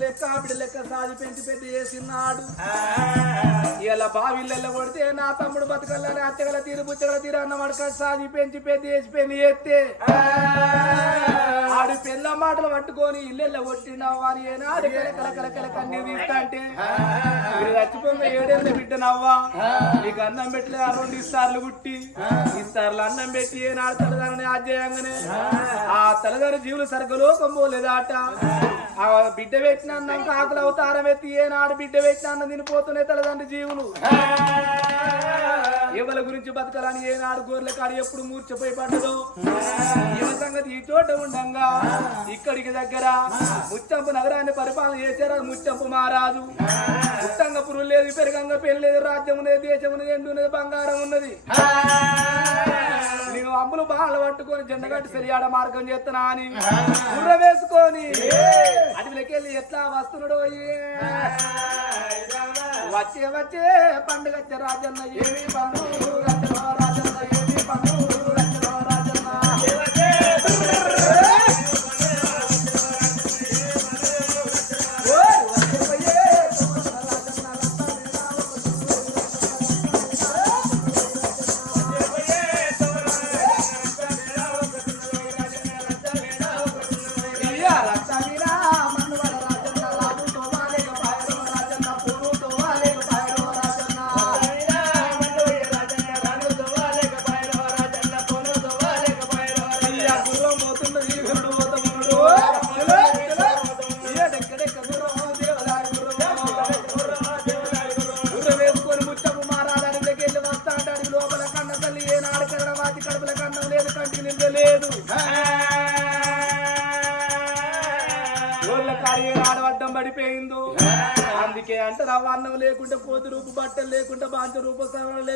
లెక్క బిడ్డ లెక్క సాది పెంచి పెద్ద చేసినాడు ఇలా బావిళ్ళ కొడితే నా తమ్ముడు బతకల్లని అత్తగల తీరు బుచ్చగల తీరు అన్న మడక సాది పెంచి పెద్ద చేసి పెళ్ళి చేస్తే. ఆడు పిల్ల మాటలు పట్టుకొని ఇల్లెల్ల కొట్టినావు అని ఏనాడు కల కల కల కన్నీరు తీస్తా అంటే మీరు చచ్చిపోగా ఏడేళ్ళ బిడ్డ నవ్వా? నీకు అన్నం పెట్టలే ఆ రెండు ఇస్తార్లు గుట్టి ఇస్తార్లు అన్నం పెట్టి ఏనాడు తలదారని ఆజయంగానే ఆ. తలదారి జీవులు సర్గలోకం పోలేదాట. ఆ బిడ్డ పెట్టిన అన్నం ఆకులు అవతారం ఎత్తి ఏనాడు బిడ్డ పెట్టిన అన్నం తినిపోతున్నాయి తలదండ్రి జీవులు. ఎవరి గురించి బతకాలని ఏనాడు గోర్ల కాడి ఎప్పుడు మూర్చపోయి పడ్డదో ఈమె సంగతి ఈ చోట ఉండంగా. ఇక్కడికి దగ్గర ముచ్చంపు నగరాన్ని పరిపాలన చేశారు? ముచ్చంపు మహారాజు. ముట్టంగ పురుగు లేదు పెరగంగ పెళ్ళి లేదు రాజ్యం ఉన్నది దేశం ఉన్నది ఎండు ఉన్నది బంగారం ఉన్నది. నేను అమ్ములు బాగా పట్టుకొని జెండ కట్టి సరియాడ మార్గం చేస్తున్నా అని గుర్ర వేసుకొని అడవిలోకి వెళ్ళి ఎట్లా వస్తున్నాడో. వచ్చే వచ్చే పండుగ వచ్చే రాజన్న ఏమి పండుగ రాజన్న ఏమి పండుగ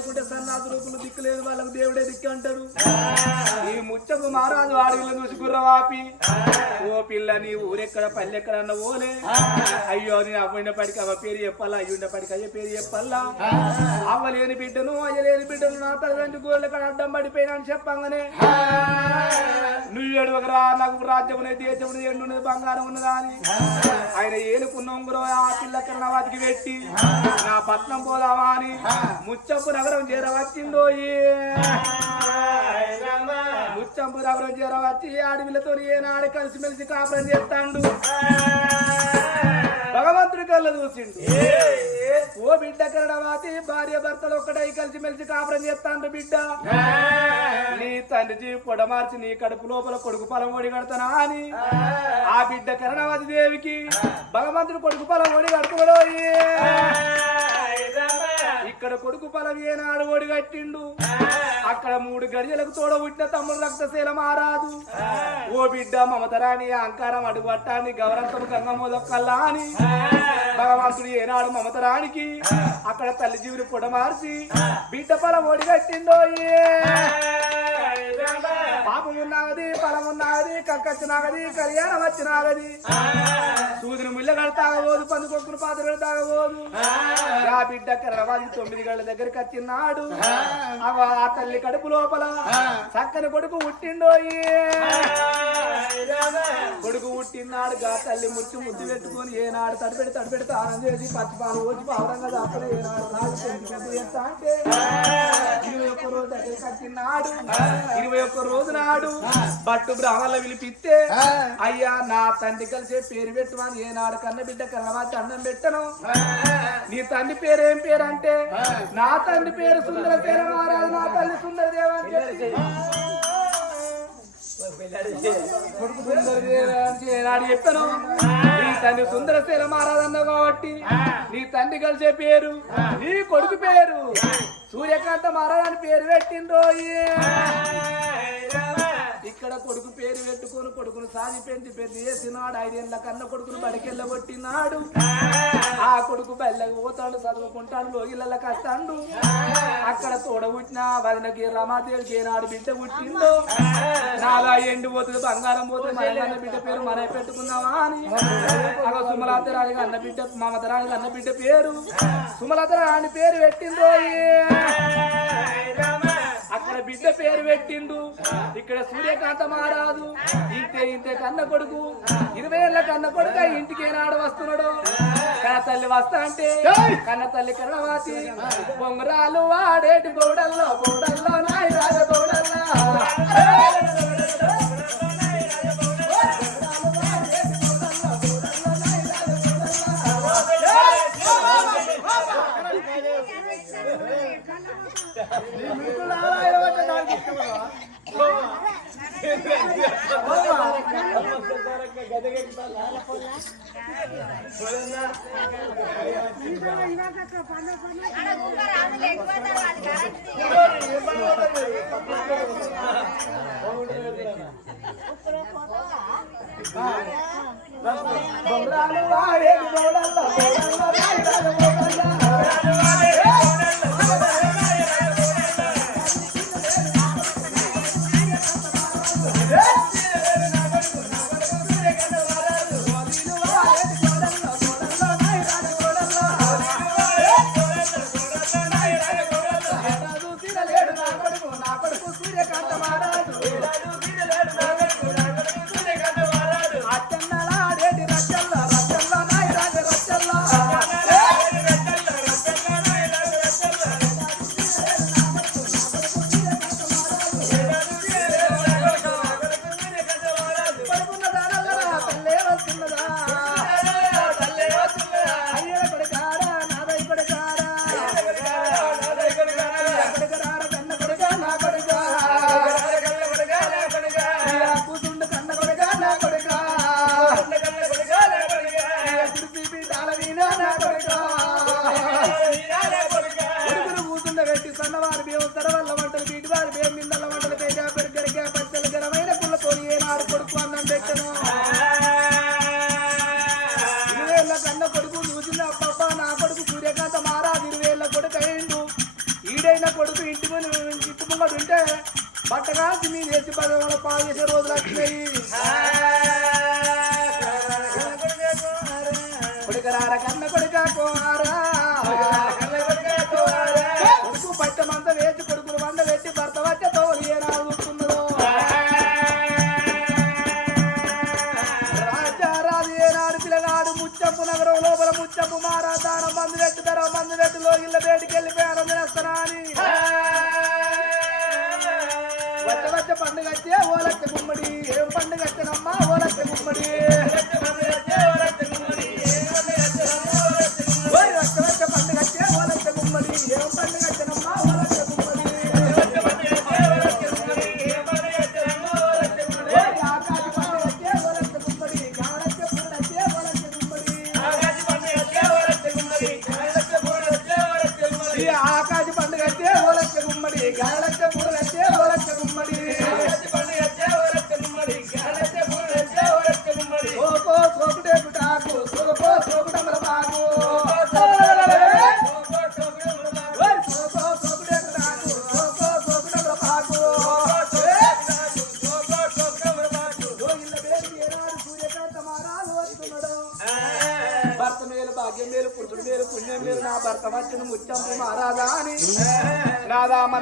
లేకుంటే సన్నాసి రూపులు దిక్కు లేదు వాళ్ళకు దేవుడే దిక్కు అంటారు. ముచ్చకు ముచ్చపు మహారాజు అడవిలో చూసి గుర్రవాపి. ఓ పిల్ల నీ ఊరెక్కడ పల్లెక్కడ అన్న ఓలే అయ్యో నీ అవ్వండపడికి అవ పేరు చెప్పాలా అయ్యుండపడికి అయ్యే పేరు చెప్పాలా? అవ్వలేని బిడ్డను అయ్యలేని బిడ్డను నా తల్లిదండ్రి గోళ్ళ అడ్డం పడిపోయినా అని చెప్పంగానే. నువ్వు ఏడువకరా నాకు రాజ్యం ఉన్నది దేశం ఉన్నది ఎండు ఉన్నది బంగారం ఉన్నదా అని. ఆయన ఏనుకున్న ఉంగరం ఆ పిల్ల కర్ణవాదికి పెట్టి నా పట్నం పోదావా అని ముచ్చంపు నగరం చేరవచ్చిందో ముచ్చంపు నగరం చేరవచ్చి అడవిలతో ఏనాడు కలిసిమెలిసి కాపురం చేస్తాడు. భగవంతుడి కళ్ళ చూసిండు. ఓ బిడ్డ కరడవాతి భార్య భర్తలు ఒక్కటై కలిసి మెలిసి కాపురం చేస్తాండ్రు బిడ్డ. తండ్రి పొడమార్చి నీ కడుపు లోపల కొడుకు పొలం ఒడిగడతానా అని. ఆ బిడ్డ కరణవతి దేవికి భగవంతుడు కొడుకు పొలం ఒడి ఇక్కడ కొడుకు పొలం ఏనాడు ఒడిగట్టిండు. అక్కడ మూడు గడియలకు తోడ పుట్టిన తమ్ముడు రక్తశీల మారాదు ఓ బిడ్డ మమతరాని అహంకారం అడుగుపట్టాని గౌరవం గంగమోదొక్కల్లా అని. భగవంతుడు ఏనాడు మమతరానికి అక్కడ తల్లి జీవులు పొడమార్చి బిడ్డ పొలం ఒడి పాపం ఉన్నది ఫలం ఉన్నది కక్కచ్చినాగది కళ్యాణం వచ్చినాగది సూదిని ముళ్ళ కడతాగబోదు పందుకొక్కును పాత్ర తాగబోదు. ఆ. బిడ్డ కరవాది తొమ్మిది గళ్ళ దగ్గరికి వచ్చినాడు అవ ఆ తల్లి కడుపు లోపల చక్కని కొడుకు పుట్టిండో కొడుకు పుట్టినాడు గా తల్లి ముచ్చి ముద్దు పెట్టుకొని ఏనాడు తడిపెడి తడిపెడి తానం చేసి పచ్చి పాలు వచ్చి పావురంగా అప్పుడు ఏనాడు చేస్తా అంటే ఇరవై ఒక్క రోజు దగ్గరికి ఇరవై ఒక్క రోజు నాడు బట్టు బ్రాహ్మణుల పిలిపిస్తే అయ్యా నా తండ్రి కలిసే పేరు పెట్టుమని ఏనాడు కన్న బిడ్డ కన్నవాతి అన్నం పెట్టను. నీ తండ్రి పేరు ఏం పేరు అంటే నా తండ్రి పేరు సుందర పేరు మారాదు నా తల్లి సుందర దేవ అని చెప్పి. అని ఏనాడు చెప్పాను. నీ తండ్రి సుందర శీల మారాదన్నావు కాబట్టి నీ తండ్రి కలిసే పేరు నీ కొడుకు పేరు సూర్యకాంత మహారాజు పేరు పెట్టిండ్రో. ఇక్కడ కొడుకు పేరు పెట్టుకొని కొడుకును సాది పెంచి పెద్ద చేసినాడు ఐదేళ్ళ కన్న కొడుకును బడికెళ్ళ కొట్టినాడు. ఆ కొడుకు బల్లకి పోతాడు చదువుకుంటాడు లోగిళ్ళ కస్తాడు. అక్కడ తోడ పుట్టిన వదినకి రమాదేవికి ఏనాడు బిడ్డ పుట్టిందో నాలా ఎండి పోతుంది బంగారం పోతుంది మన అన్న బిడ్డ పేరు మన పెట్టుకుందామా అని. అలా సుమలాత రాణికి అన్న బిడ్డ మమత రాణికి అన్న బిడ్డ పేరు. సుమలత రాణి పేరు పెట్టిందో బిడ్డ పేరు పెట్టిండు. ఇక్కడ సూర్యకాంత మహారాజు ఇంతే ఇంతే కన్న కొడుకు ఇరవై ఏళ్ళ కన్న కొడుకు ఇంటికి ఏనాడు వస్తున్నాడు. కన్న తల్లి వస్తా అంటే కన్న తల్లి కన్నవాతి బొంగరాలు వాడేటి బౌడల్లో బౌడల్లో నాయి రాజ బౌడల్లో. బొంగరాలు వాడేటి బౌడల్లో బౌడల్లో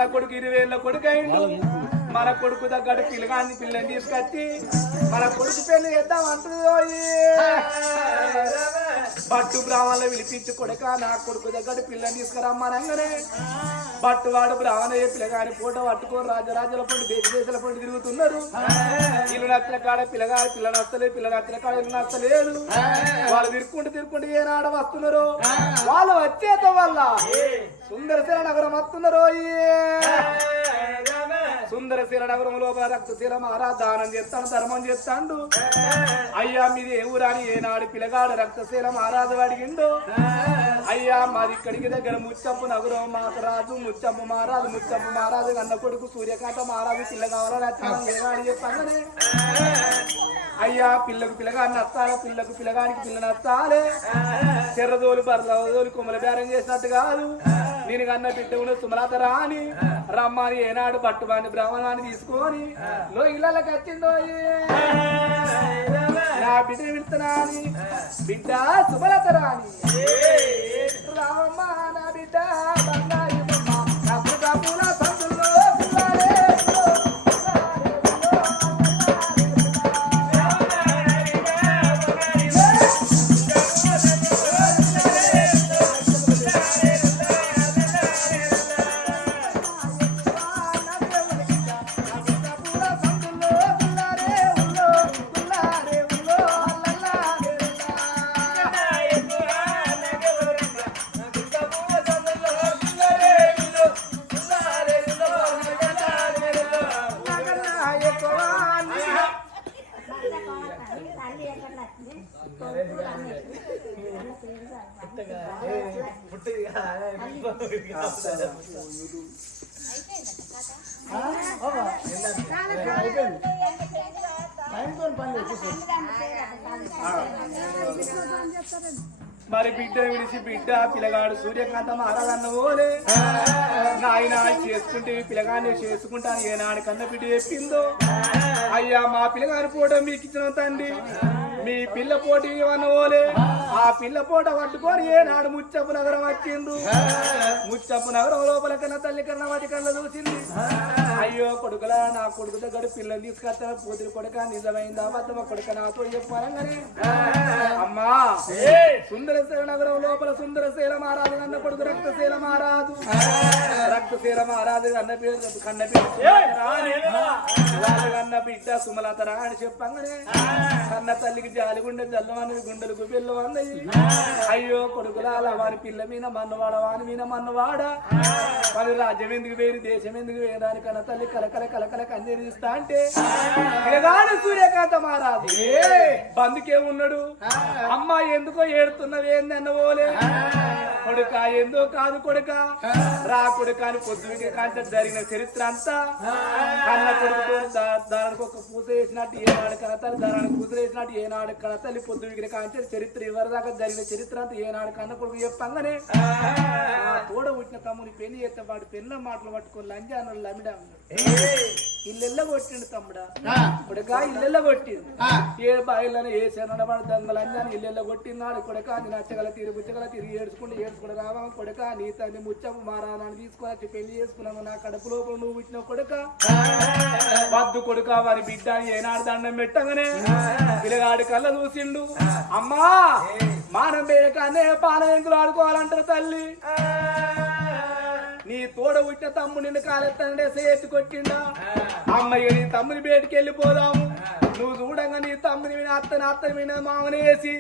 మన కొడుకు ఇరవేళ్ళ కొడుకు అయిండు మన కొడుకు దగ్గర పిల్లగాన్ని పిల్లని తీసుకొచ్చి మన కొడుకు పెళ్ళి చేద్దాం అంటుంది పట్టు బ్రాహ్మణులు పిలిపించి కొడుక నా కొడుకు దగ్గర పిల్లని తీసుకురమ్మనంగానే పట్టువాడు బ్రాహ్మణ పిల్లగాని పూట పట్టుకొని రాజరాజుల పండు దేశ దేశాల పండు తిరుగుతున్నారు. ఇల్లు నచ్చల కాడ పిల్లగా పిల్ల నచ్చలే పిల్ల నచ్చల కాడ ఇల్లు నచ్చలేదు వాళ్ళు తిరుక్కుంటూ తిరుక్కుంటూ ఏనాడ వస్తున్నారు? వాళ్ళు వచ్చేత వల్ల సుందరశీల నగరం వస్తున్నారు సుందరశీల నగరం లోపల రక్తశీల మహారాధానం చేస్తాను ధర్మం చేస్తాడు. అయ్యా మీది ఏ ఊరాని ఏనాడు పిల్లగాడు రక్తశీల మహారాజు అడిగిండు. అయ్యా మరి ఇక్కడికి దగ్గర ముచ్చప్పు నగరం మాతరాజు ముచ్చప్పు మహారాజు ముచ్చప్పు మహారాజు అన్న కొడుకు సూర్యకాంత మహారాజు పిల్ల కావాలని వచ్చిన ఏనాడు అయ్యా పిల్లకు పిల్లగాడిని నచ్చాలి పిల్లకు పిల్లగానికి పిల్ల నచ్చాలి? చెర్రదోలు బర్రదోలు కొమ్మల బేరం చేసినట్టు కాదు. నేను కన్న బిడ్డ ఉన్న సుమలత రాని రమ్మని ఏనాడు పట్టుబాని బ్రాహ్మణాన్ని తీసుకొని లో ఇళ్ళకి వచ్చిందో నా బిడ్డ విడుతున్నాని బిడ్డ సుమలత రాని. రామమ్మ నా బిడ్డ మరి బిడ్డ విడిచి బిడ్డ పిల్లగాడు సూర్యకాంత మారాలన్న ఓలే. నాయన చేసుకుంటే పిల్లగాన్ని చేసుకుంటాను. ఏనాడు కన్న బిడ్డ చెప్పిందో? అయ్యా మా పిల్లగారు పోవడం మీకు ఇచ్చిన తండ్రి. మీ పిల్ల పోటీ ఓలే ఆ పిల్ల పూట పట్టుకొని ఏనాడు ముచ్చపు నగరం వచ్చిండ్రు. ముచ్చపు నగరం లోపల కన్నా తల్లి కన్నా వాటి కన్నా చూసింది. అయ్యో కొడుకులా నా కొడుకు దగ్గర పిల్లని తీసుకొస్తా కూతురు కొడుక నిజమైందా అబద్ధమ? కొడుక నాతో చెప్పాలంగానే. అమ్మా సుందరశీల నగరం లోపల సుందరశీల మారాదు అన్న కొడుకు రక్తశీల మారాదు రక్తశీల మారాదు అన్న పేరు కన్న పేరు కన్న బిడ్డ సుమలతరా అని చెప్పంగానే. కన్న తల్లికి జాలి గుండె జల్లమని గుండెలకు పిల్ల అన్నది అయ్యో కొడుకులాల వాని పిల్ల మీద మన్నవాడ వాని మీద మన్నవాడ. మరి రాజ్యం ఎందుకు వేరు దేశం ఎందుకు వేయడానికి కన్న తల్లి కలకల కలకల కన్నీరు ఇస్తా అంటే సూర్యకాంత మారాదు బందుకే ఉన్నాడు. అమ్మ ఎందుకో ఏడుతున్నవి ఏందన్న ఓలే కొడుక ఏందో కాదు కొడుక. రా కొడుక అని పొద్దుకి కాంత జరిగిన చరిత్ర అంతా. కన్న కొడుకుతో దానికి ఒక పూత వేసినట్టు ఏనాడు కనతల్లి దానికి పూత వేసినట్టు ఏనాడు కనతల్లి పొద్దుకి కాంత చరిత్ర ఇవరి జరిగిన చరిత్ర అంతా ఏనాడు కన్న కొడుకు చెప్పంగానే తోడ పుట్టిన తమ్ముని పెళ్ళి చేస్తే వాడు పెళ్ళ మాటలు పట్టుకొని లంజాను లమిడా ఉన్నాడు ఇల్లెల్ల కొట్టిండు తమ్ముడా. కొడుక ఇల్లెల్ల కొట్టిండు. ఏ బాయిలను ఏ చెన్నడబడి దొంగలు అంజాని ఇల్లెల్ల కొట్టినాడు కొడుక నీ నచ్చగల తీరు బుచ్చగల తిరిగి ఏడ్చుకుంటూ ఏడ్చుకుంటూ రావా కొడుక. నీ తల్లి ముచ్చపు మారాలని తీసుకుని పెళ్ళి చేసుకున్నాము. నా కడుపు లోపల నువ్వు పుట్టిన కొడుక. వద్దు కొడుక వారి బిడ్డ అని ఏనాడు దండం పెట్టగానే పిల్లగాడి కళ్ళ చూసిండు. అమ్మా మానం పానం ఎంకులు ఆడుకోవాలంటారు తల్లి. నీ తోడ పుట్టిన తమ్ముడు నిన్ను కాలెత్తండే సేతి కొట్టిండా? అమ్మయ్య నీ తమ్ముని బయటికి వెళ్ళిపోదాము. నువ్వు చూడంగా నీ తమ్ముని విన అత్తని అత్తని విన మామనేసి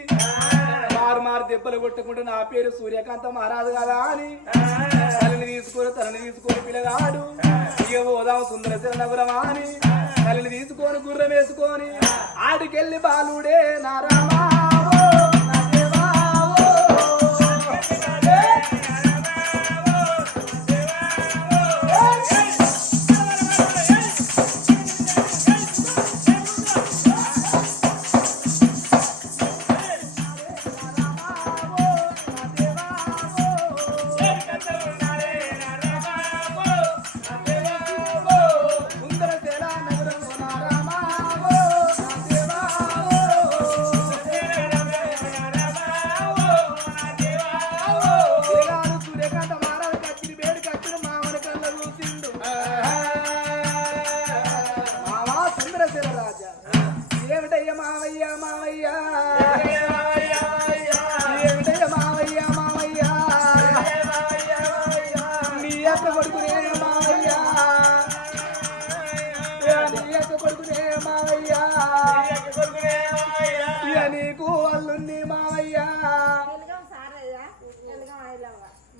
మారు మారు దెబ్బలు కొట్టుకుంటూ నా పేరు సూర్యకాంత మారాదు కదా అని తల్లిని తీసుకొని తనని తీసుకొని పిల్లగాడు. ఇక పోదాం సుందర నగరమా అని తల్లిని తీసుకొని గుర్రం వేసుకొని ఆడికెళ్ళి బాలుడే నారామా నా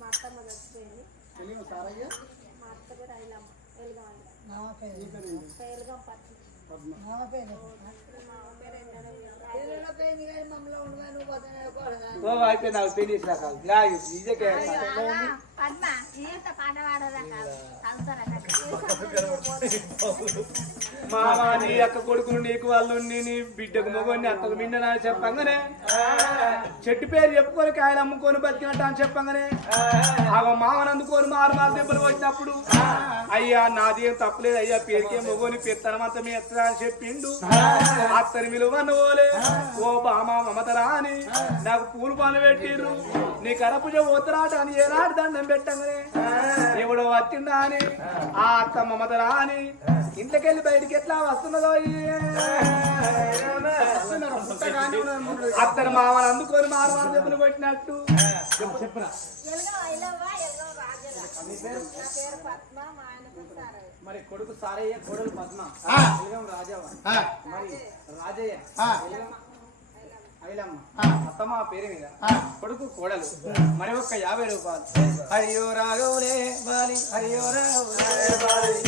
మా అత్తమ్మ చచ్చిపోయింది. మా అత్త కూడా ఎలుగం ఐలమ్మ. ఎలుగం పచ్చి పద్మ. ఈత పాట పాడదా కాదు మామా నీ అక్క కొడుకును నీకు వాళ్ళు నీ బిడ్డకు మొగని మిన్న మిండనా చెప్పంగానే. చెట్టు పేరు చెప్పుకొని కాయలు అమ్ముకొని బతికినట్టు అని చెప్పంగానే. ఆగో మామని అందుకొని మారు మారు దెబ్బలు వచ్చినప్పుడు అయ్యా నాది ఏం తప్పలేదు అయ్యా పేరుకే మొగోని పెత్తనమంత మీ ఎత్తరా అని చెప్పిండు. అత్తని విలువ ఓలే ఓ బామా మమతరా అని నాకు పూలు పాలు పెట్టిర్రు. నీ కరపుజ ఓతరాట అని ఏనాడు దండం పెట్టంగానే. ఎవడో వచ్చిందా అని ఆ అత్త మమతరా అని ఇంట్లోకెళ్ళి బయటికి ఎట్లా వస్తున్నదో అత్తను మామని అందుకొని మారు మారు దెబ్బలు కొట్టినట్టు. చెప్పరా. మరి కొడుకు సారయ్య కోడలు పద్మ. ఎలుగం రాజవ్వ మరి రాజయ్య? అత్తమ్మ పేరు మీద. కొడుకు కోడలు. మరి ఒక్క యాభై రూపాయలు. హరియో రాఘవులే బాలి హరియో రాఘవులే బాలి.